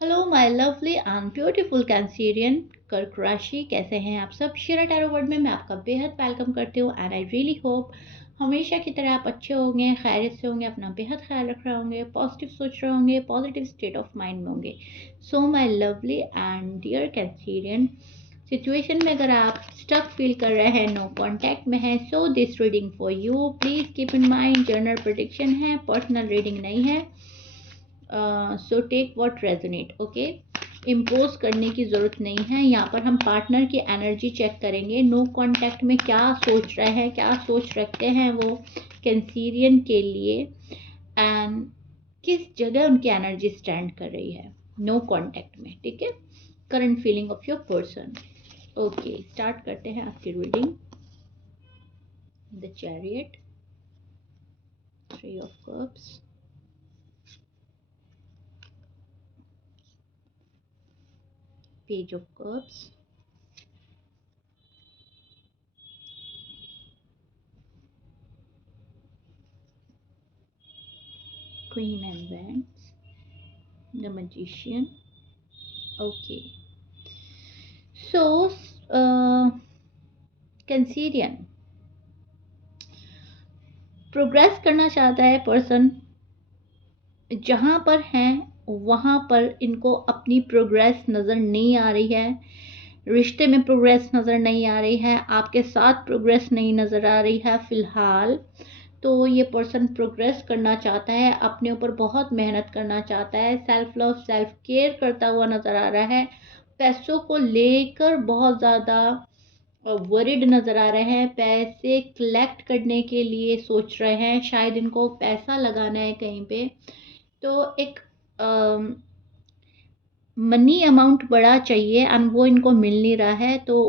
Hello my lovely and beautiful Cancerian कर्क राशि, कैसे हैं आप सब। शिरा टैरो वर्ड में मैं आपका बेहद वेलकम करती हूँ एंड आई रियली होप हमेशा की तरह आप अच्छे होंगे, खैरियत से होंगे, अपना बेहद ख्याल रख रहे होंगे, पॉजिटिव सोच रहे होंगे, पॉजिटिव स्टेट ऑफ माइंड में होंगे। So my lovely and dear Cancerian, situation में अगर आप स्टक फील कर रहे हैं, नो कांटेक्ट में है, so this reading for you. Please keep in mind general prediction है, पर्सनल रीडिंग नहीं है। So take what resonate, okay. Impose करने की ज़रूरत नहीं है। यहाँ पर हम पार्टनर की एनर्जी चेक करेंगे, नो कांटेक्ट में क्या सोच रहे हैं, क्या सोच रखते हैं वो कैंसीरियन के लिए, एंड किस जगह उनकी एनर्जी स्टैंड कर रही है नो कांटेक्ट में। ठीक है, current feeling of your person. Okay, start करते हैं आपकी reading. The chariot, 3 of cups, page of cups, queen and wands, the magician. Okay, so Cancerian progress करना चाहता है पर्सन। जहाँ पर हैं वहाँ पर इनको अपनी प्रोग्रेस नज़र नहीं आ रही है, रिश्ते में प्रोग्रेस नज़र नहीं आ रही है, आपके साथ प्रोग्रेस नहीं नज़र आ रही है फ़िलहाल। तो ये पर्सन प्रोग्रेस करना चाहता है, अपने ऊपर बहुत मेहनत करना चाहता है, सेल्फ लव सेल्फ केयर करता हुआ नज़र आ रहा है, पैसों को लेकर बहुत ज़्यादा वरिड नज़र आ रहे हैं, पैसे कलेक्ट करने के लिए सोच रहे हैं, शायद इनको पैसा लगाना है कहीं पे, तो एक मनी अमाउंट बड़ा चाहिए एंड वो इनको मिल नहीं रहा है, तो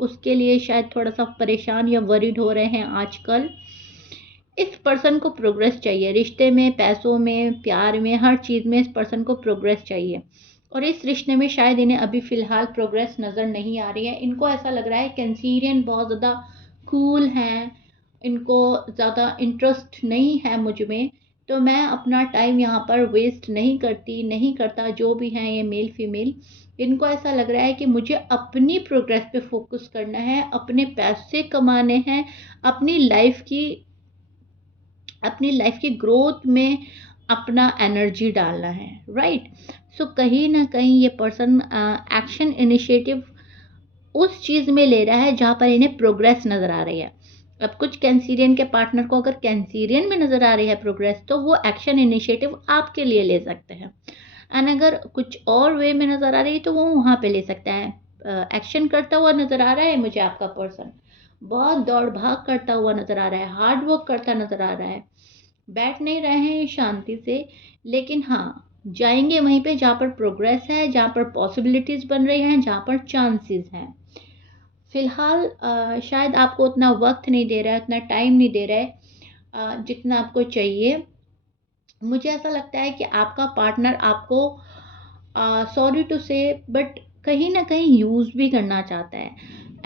उसके लिए शायद थोड़ा सा परेशान या वरिड हो रहे हैं आजकल। इस पर्सन को प्रोग्रेस चाहिए, रिश्ते में, पैसों में, प्यार में, हर चीज़ में इस पर्सन को प्रोग्रेस चाहिए, और इस रिश्ते में शायद इन्हें अभी फ़िलहाल प्रोग्रेस नज़र नहीं आ रही है। इनको ऐसा लग रहा है कैंसीरियन बहुत ज़्यादा कूल हैं, इनको ज़्यादा इंटरेस्ट नहीं है मुझ में, तो मैं अपना टाइम यहाँ पर वेस्ट नहीं करता, जो भी हैं ये मेल फीमेल। इनको ऐसा लग रहा है कि मुझे अपनी प्रोग्रेस पे फोकस करना है, अपने पैसे कमाने हैं, अपनी लाइफ की ग्रोथ में अपना एनर्जी डालना है, राइट। सो कहीं ना कहीं ये पर्सन एक्शन इनिशिएटिव उस चीज़ में ले रहा है जहाँ पर इन्हें प्रोग्रेस नज़र आ रही है। अब कुछ कैंसीरियन के पार्टनर को अगर कैंसीरियन में नज़र आ रही है प्रोग्रेस, तो वो एक्शन इनिशिएटिव आपके लिए ले सकते हैं, एंड अगर कुछ और वे में नज़र आ रही है तो वो वहाँ पे ले सकता है। एक्शन करता हुआ नज़र आ रहा है मुझे आपका पर्सन, बहुत दौड़ भाग करता हुआ नज़र आ रहा है, हार्ड वर्क करता नज़र आ रहा है, बैठ नहीं रहे हैं शांति से, लेकिन हाँ जाएंगे वहीं पे जहाँ पर प्रोग्रेस है, जहाँ पर पॉसिबिलिटीज़ बन रही हैं, जहाँ पर चांसेस हैं। फिलहाल शायद आपको उतना वक्त नहीं दे रहा है, उतना टाइम नहीं दे रहा है जितना आपको चाहिए। मुझे ऐसा लगता है कि आपका पार्टनर आपको, सॉरी टू से, बट कहीं ना कहीं यूज़ भी करना चाहता है,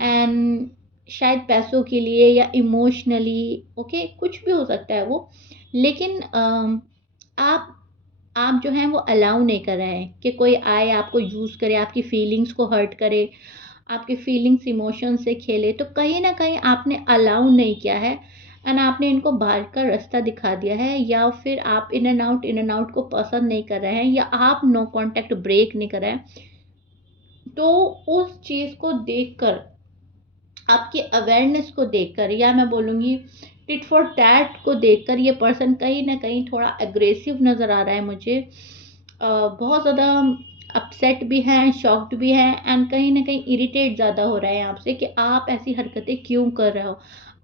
एंड शायद पैसों के लिए या इमोशनली, ओके, कुछ भी हो सकता है वो, लेकिन आप आप जो हैं वो अलाउ नहीं कर रहे हैं कि कोई आए आपको यूज़ करे, आपकी फीलिंग्स को हर्ट करे, आपके फीलिंग्स इमोशन से खेले, तो कहीं ना कहीं आपने अलाउ नहीं किया है, एंड आपने इनको बाहर का रास्ता दिखा दिया है, या फिर आप इन एंड आउट को पसंद नहीं कर रहे हैं, या आप नो कांटेक्ट ब्रेक नहीं कर रहे हैं। तो उस चीज़ को देखकर, आपकी अवेयरनेस को देखकर, या मैं बोलूँगी टिट फॉर टैट को देखकर, ये पर्सन कहीं ना कहीं थोड़ा अग्रेसिव नज़र आ रहा है मुझे। बहुत ज़्यादा अपसेट भी हैं, शॉक्ड भी हैं, एंड कहीं ना कहीं इरिटेट ज़्यादा हो रहा है आपसे कि आप ऐसी हरकतें क्यों कर रहे हो,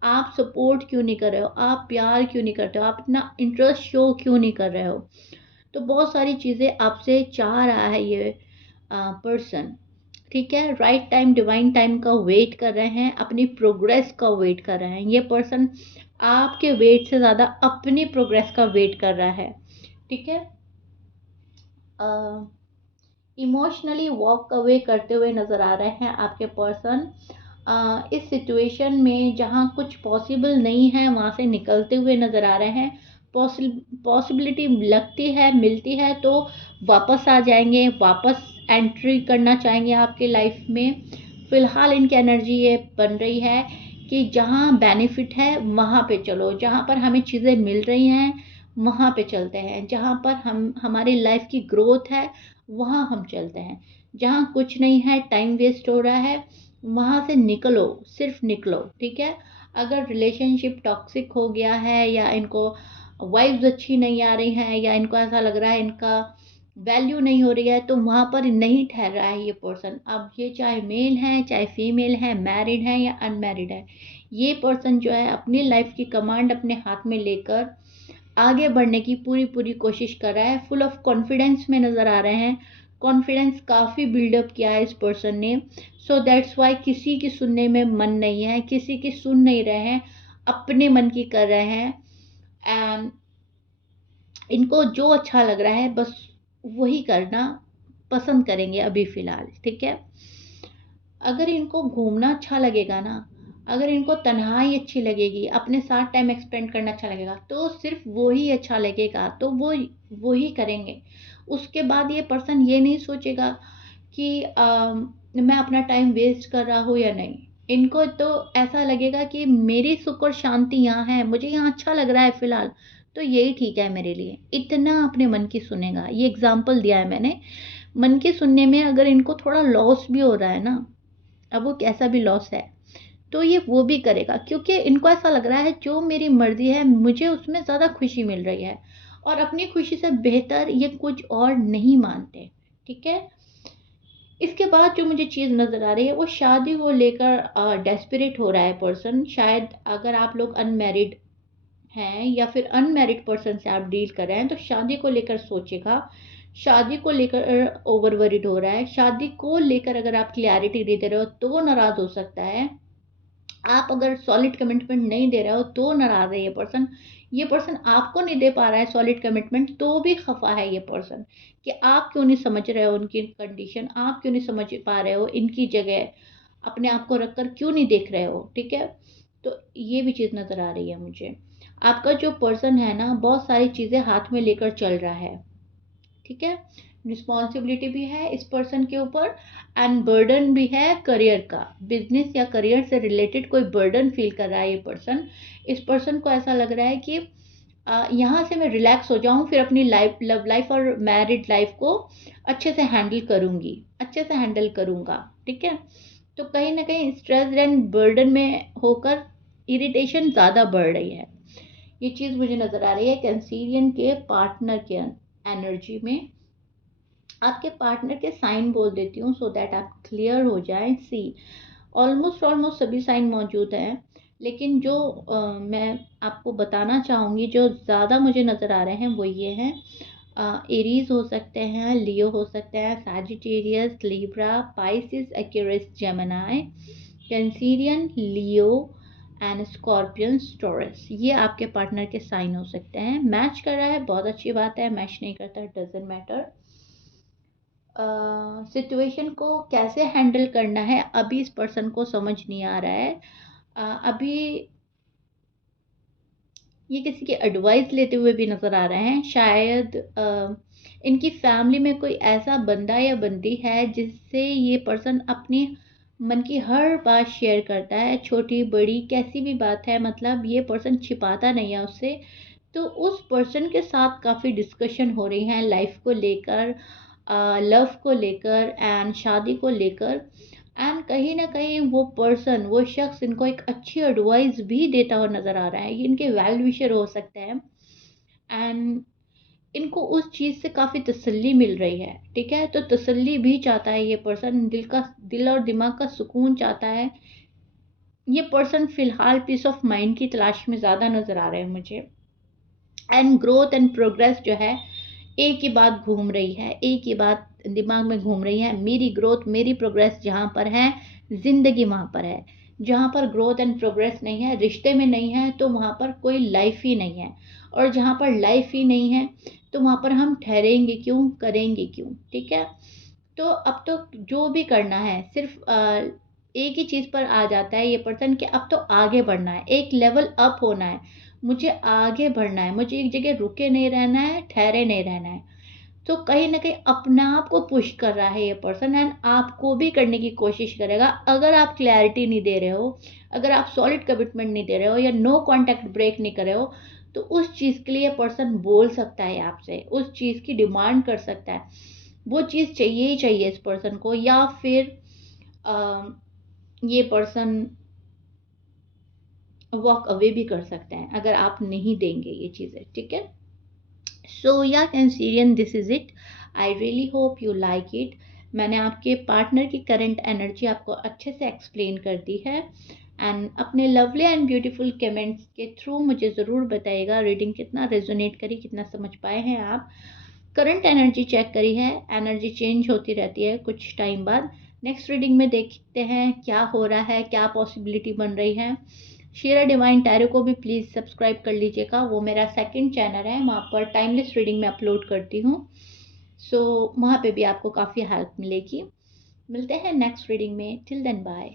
आप सपोर्ट क्यों नहीं कर रहे हो, आप प्यार क्यों नहीं करते हो, आप इतना इंटरेस्ट शो क्यों नहीं कर रहे हो। तो बहुत सारी चीज़ें आपसे चाह रहा है ये पर्सन। ठीक है, राइट टाइम, डिवाइन टाइम का वेट कर रहे हैं, अपनी प्रोग्रेस का वेट कर रहे हैं। ये पर्सन आपके वेट से ज़्यादा अपनी प्रोग्रेस का वेट कर रहा है। ठीक है, इमोशनली वॉक अवे करते हुए नज़र आ रहे हैं आपके पर्सन। इस सिचुएशन में जहाँ कुछ पॉसिबल नहीं है वहाँ से निकलते हुए नज़र आ रहे हैं, पॉसिबिलिटी लगती है, मिलती है तो वापस आ जाएंगे, वापस एंट्री करना चाहेंगे आपके लाइफ में। फ़िलहाल इनकी एनर्जी ये बन रही है कि जहाँ बेनिफिट है वहाँ पे चलो, जहाँ पर हमें चीज़ें मिल रही हैं वहाँ पे चलते हैं, जहाँ पर हमारी लाइफ की ग्रोथ है वहाँ हम चलते हैं, जहाँ कुछ नहीं है, टाइम वेस्ट हो रहा है, वहाँ से निकलो, सिर्फ निकलो, ठीक है। अगर रिलेशनशिप टॉक्सिक हो गया है या इनको वाइब्स अच्छी नहीं आ रही हैं या इनको ऐसा लग रहा है इनका वैल्यू नहीं हो रही है, तो वहाँ पर नहीं ठहर रहा है ये पर्सन। अब ये चाहे मेल है चाहे फीमेल है, मैरिड है या अनमैरिड है, ये पर्सन जो है अपनी लाइफ की कमांड अपने हाथ में लेकर आगे बढ़ने की पूरी पूरी कोशिश कर रहा है। फुल ऑफ कॉन्फिडेंस में नज़र आ रहे हैं, कॉन्फिडेंस काफ़ी बिल्डअप किया है इस पर्सन ने। सो दैट्स वाई किसी की सुनने में मन नहीं है, किसी की सुन नहीं रहे हैं, अपने मन की कर रहे हैं। एंड इनको जो अच्छा लग रहा है बस वही करना पसंद करेंगे अभी फ़िलहाल, ठीक है। अगर इनको घूमना अच्छा लगेगा ना, अगर इनको तन्हाई अच्छी लगेगी, अपने साथ टाइम एक्सपेंड करना अच्छा लगेगा, तो सिर्फ वो ही अच्छा लगेगा, तो वो ही करेंगे। उसके बाद ये पर्सन ये नहीं सोचेगा कि मैं अपना टाइम वेस्ट कर रहा हूँ या नहीं। इनको तो ऐसा लगेगा कि मेरी सुख और शांति यहाँ है, मुझे यहाँ अच्छा लग रहा है फ़िलहाल, तो यही ठीक है मेरे लिए। इतना अपने मन की सुनेगा। ये एग्ज़ाम्पल दिया है मैंने। मन की सुनने में अगर इनको थोड़ा लॉस भी हो रहा है ना, अब वो कैसा भी लॉस है, तो ये वो भी करेगा, क्योंकि इनको ऐसा लग रहा है जो मेरी मर्ज़ी है मुझे उसमें ज़्यादा खुशी मिल रही है, और अपनी खुशी से बेहतर ये कुछ और नहीं मानते, ठीक है। इसके बाद जो मुझे चीज़ नज़र आ रही है वो शादी को लेकर डेस्परेट हो रहा है पर्सन। शायद अगर आप लोग अनमैरिड हैं या फिर अनमैरिड पर्सन से आप डील कर रहे हैं, तो शादी को लेकर सोचेगा, शादी को लेकर ओवर वरीड हो रहा है, शादी को लेकर अगर आप क्लैरिटी नहीं दे रहे हो तो नाराज़ हो सकता है। आप अगर सॉलिड कमिटमेंट नहीं दे रहे हो तो नाराज़ है ये पर्सन। ये पर्सन आपको नहीं दे पा रहा है सॉलिड कमिटमेंट तो भी खफा है ये पर्सन, कि आप क्यों नहीं समझ रहे हो उनकी कंडीशन, आप क्यों नहीं समझ पा रहे हो इनकी जगह, अपने आप को रखकर क्यों नहीं देख रहे हो, ठीक है। तो ये भी चीज़ नज़र आ रही है मुझे। आपका जो पर्सन है ना, बहुत सारी चीज़ें हाथ में लेकर चल रहा है, ठीक है। रिस्पॉन्सिबिलिटी भी है इस पर्सन के ऊपर, एंड बर्डन भी है करियर का। बिजनेस या करियर से रिलेटेड कोई बर्डन फील कर रहा है ये पर्सन। इस पर्सन को ऐसा लग रहा है कि यहाँ से मैं रिलैक्स हो जाऊँ, फिर अपनी लाइफ, लव लाइफ और मैरिड लाइफ को अच्छे से हैंडल करूँगी, अच्छे से हैंडल करूँगा, ठीक है। तो कहीं ना कहीं स्ट्रेस एंड बर्डन में होकर इरिटेशन ज़्यादा बढ़ रही है, ये चीज़ मुझे नज़र आ रही है कैंसीरियन के पार्टनर के एनर्जी में। आपके पार्टनर के साइन बोल देती हूँ सो दैट आप क्लियर हो जाए। सी, ऑलमोस्ट सभी साइन मौजूद हैं, लेकिन जो मैं आपको बताना चाहूँगी जो ज़्यादा मुझे नज़र आ रहे हैं वो ये हैं, एरीज हो सकते हैं, लियो हो सकते हैं, Sagittarius, Libra, Pisces, Aquarius, Gemini, Cancerian, Leo and Scorpion, Taurus. ये आपके पार्टनर के साइन हो सकते हैं। मैच कर रहा है बहुत अच्छी बात है, मैच नहीं करता डजेंट मैटर। सिचुएशन को कैसे हैंडल करना है अभी इस पर्सन को समझ नहीं आ रहा है। अभी ये किसी की एडवाइस लेते हुए भी नज़र आ रहे हैं। शायद इनकी फैमिली में कोई ऐसा बंदा या बंदी है जिससे ये पर्सन अपनी मन की हर बात शेयर करता है, छोटी बड़ी कैसी भी बात है, मतलब ये पर्सन छिपाता नहीं है उससे। तो उस पर्सन के साथ काफ़ी डिस्कशन हो रही हैं लाइफ को लेकर, लव को लेकर एंड शादी को लेकर। एंड कहीं ना कहीं वो पर्सन, वो शख्स इनको एक अच्छी एडवाइस भी देता हुआ नज़र आ रहा है। ये इनके वेल विशर हो सकते हैं एंड इनको उस चीज़ से काफ़ी तसल्ली मिल रही है, ठीक है। तो तसल्ली भी चाहता है ये पर्सन, दिल और दिमाग का सुकून चाहता है। ये पर्सन फ़िलहाल पीस ऑफ माइंड की तलाश में ज़्यादा नज़र आ रहे हैं मुझे। एंड ग्रोथ एंड प्रोग्रेस जो है, एक ही बात घूम रही है, एक ही बात दिमाग में घूम रही है, मेरी ग्रोथ मेरी प्रोग्रेस जहाँ पर है, ज़िंदगी वहाँ पर है। जहाँ पर ग्रोथ एंड प्रोग्रेस नहीं है, रिश्ते में नहीं है, तो वहाँ पर कोई लाइफ ही नहीं है। और जहाँ पर लाइफ ही नहीं है तो वहाँ पर हम ठहरेंगे क्यों, करेंगे क्यों, ठीक है। तो अब तो जो भी करना है सिर्फ एक ही चीज़ पर आ जाता है ये पर्सन कि अब तो आगे बढ़ना है, एक लेवल अप होना है। मुझे आगे बढ़ना है, मुझे एक जगह रुके नहीं रहना है, ठहरे नहीं रहना है। तो कहीं न कहीं अपने आप को पुश कर रहा है ये पर्सन एंड आपको भी करने की कोशिश करेगा। अगर आप क्लैरिटी नहीं दे रहे हो, अगर आप सॉलिड कमिटमेंट नहीं दे रहे हो या नो कॉन्टैक्ट ब्रेक नहीं कर रहे हो, तो उस चीज़ के लिए पर्सन बोल सकता है आपसे, उस चीज़ की डिमांड कर सकता है। वो चीज़ चाहिए ही चाहिए इस पर्सन को, या फिर ये पर्सन वॉक अवे भी कर सकते हैं अगर आप नहीं देंगे ये चीज़ें, ठीक है? सो या Cancerian, this is it. I really hope you like it. मैंने आपके पार्टनर की करंट एनर्जी आपको अच्छे से एक्सप्लेन कर दी है एंड अपने लवली एंड ब्यूटीफुल कमेंट्स के थ्रू मुझे ज़रूर बताइएगा रीडिंग कितना रेजोनेट करी, कितना समझ पाए हैं आप। करंट एनर्जी चेक करी है, एनर्जी चेंज होती रहती है कुछ टाइम बाद। नेक्स्ट रीडिंग में देखते हैं क्या हो रहा है, क्या पॉसिबिलिटी बन रही है। शेरा डिवाइन टैरो को भी प्लीज़ सब्सक्राइब कर लीजिएगा, वो मेरा सेकंड चैनल है, वहाँ पर टाइमलेस रीडिंग में अपलोड करती हूँ। सो वहाँ पे भी आपको काफ़ी हेल्प मिलेगी। मिलते हैं नेक्स्ट रीडिंग में, टिल देन बाय।